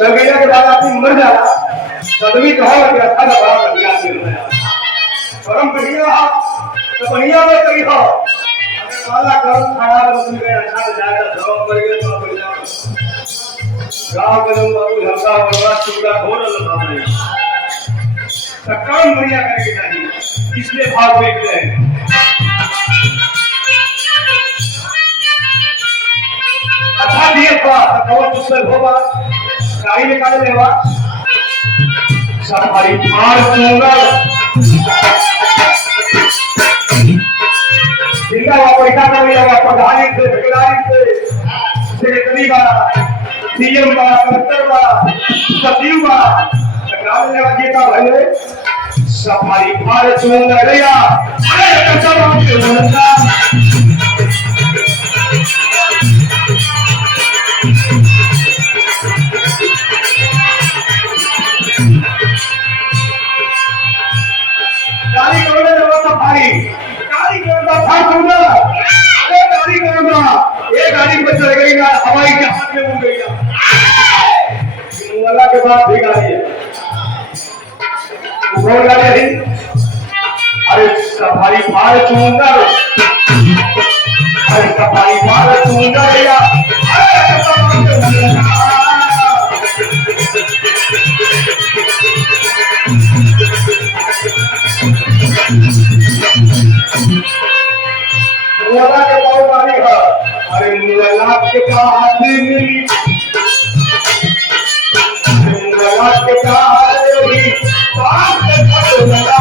लगेगा के बाद आदमी मर जाला तभी कहा कि अच्छा का बड़ा बढ़िया मिल रहा है परम बढ़िया तो बढ़िया में कही हो अगर वाला कर्म खराब हो गए अच्छा तो जाएगा सब मर गए तो बढ़िया गांव के लोग बाबू हल्का बड़ा चूड़ा घोर लगा रहे हैं काम बढ़िया करके चाहिए इसलिए भाव देख रहे हैं अच्छा दिए थोड़ा कवर दूसरे होगा गाड़ी निकाल लेगा सफारी फार सुंदर जिनका वो पैसा कर लिया प्रधानी से सेक्रेटरी से सेक्रेटरी वाला सीएम वाला कलेक्टर वाला सचिव वाला निकाल लेगा जेता भले सफारी फार सुंदर भैया अरे कैसा बात गाड़ी करोगे जब सफारी गाड़ी करोगा फाड़ दूंगा अरे गाड़ी करोगा ये गाड़ी पर चढ़ गई ना हवाई जहाज में उड़ गई ना वाला के बाद भी गाड़ी है कौन गाड़ी है अरे सफारी फाड़ चूंगा अरे सफारी फाड़ चूंगा भैया मुआला के बहुत गाड़ी है अरे मुआला के आदमी मुआला के आदमी बात कर लगा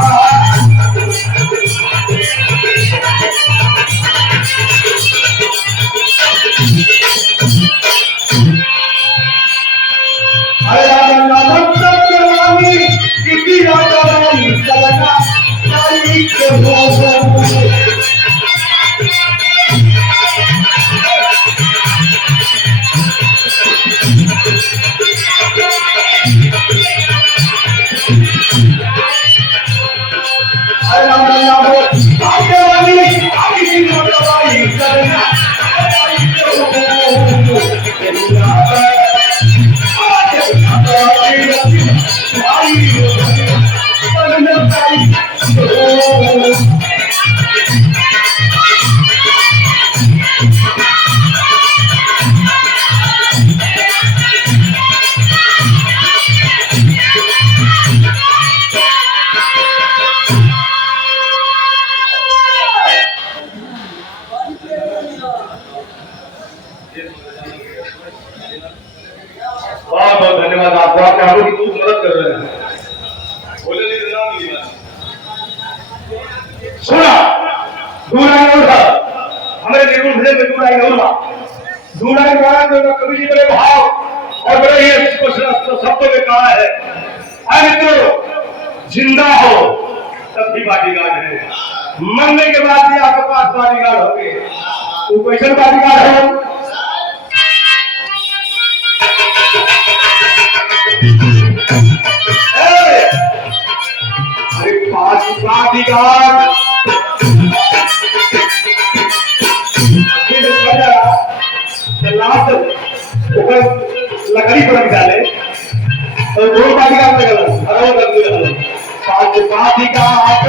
अरे राजा नाम के रानी किसी राजा रानी चलना नारी के हो बहुत बहुत धन्यवाद आपको आपने हम लोग की बहुत मदद कर रहे हैं बोले नहीं तो नाम मिली सुना दूर आई उठा हमारे निर्गुण भजन में दूर आई उठा दूर आई महाराज ने कवि जी बड़े भाव और बड़े ही शब्दों में कहा है अरे मित्रों जिंदा हो तब भी बाडीगार्ड है मरने के बाद भी आपके पास बाडीगार्ड होंगे तो कैसे बाडीगार्ड हो बाडीगार्ड लकड़ी पर डाले तो दो बाडीगार्ड लगा पांच बाडीगार्ड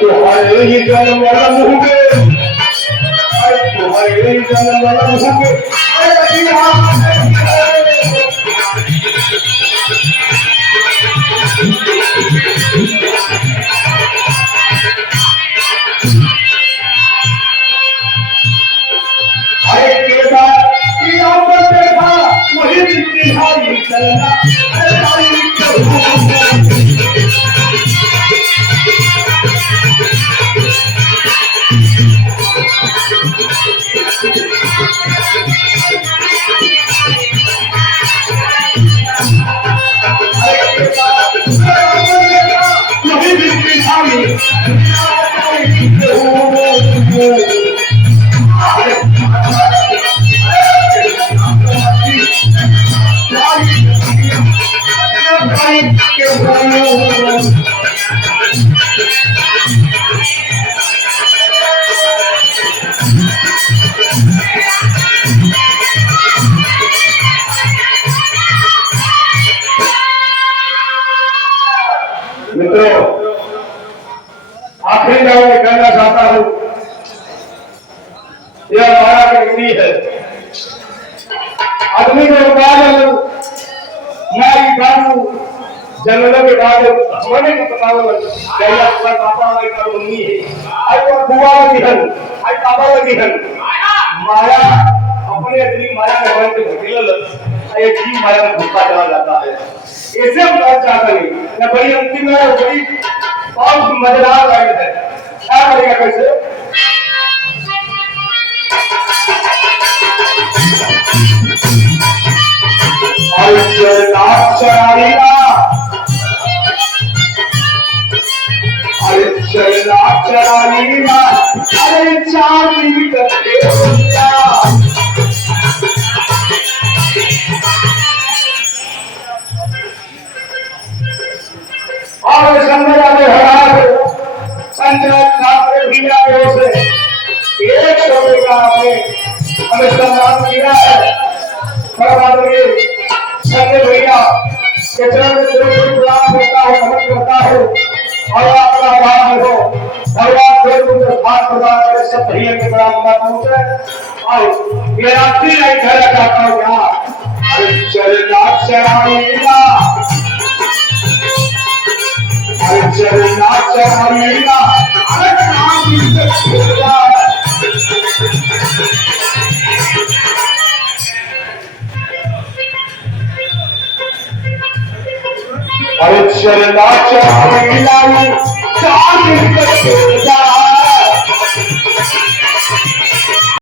तुम्हारे जन्म वाला होंगे तुम्हारे जन्म वाला होंगे वही भाई चलना मित्रों, आखिरी में मैं कहना चाहता हूं, यह माया की गति है। आदमी को बादल मैं गानू जंगलों के बाद होने को बताओ गैया पूरा पापा वाले का मम्मी है आई और बुआ लगी हन आई पापा लगी हन माया अपने अपनी माया में बन के भकेल ये जीव माया में घुसता चला जाता है। ऐसे हम कर चाहते नहीं ना बड़ी अंतिम में बड़ी बहुत मजेदार लाइन है। क्या करेगा कैसे चरालीला अरे चांदी करके और संजय ने हरा पंचायत नाम भी आए से एक शब्द का आपने हमें सम्मान किया है। बर्बाद में संजय भैया के चरण में कोई प्रणाम करता हो नमन करता हो और आपका आभार हो भगवान देव को हाथ प्रदान करे सब भैया के प्रणाम पहुंचे और ये रात्रि नहीं कहना चाहता हूँ क्या अरे चलना चढ़ाईला अरे चलना चढ़ाईला अरे नाम अरे चलना चढ़ाईला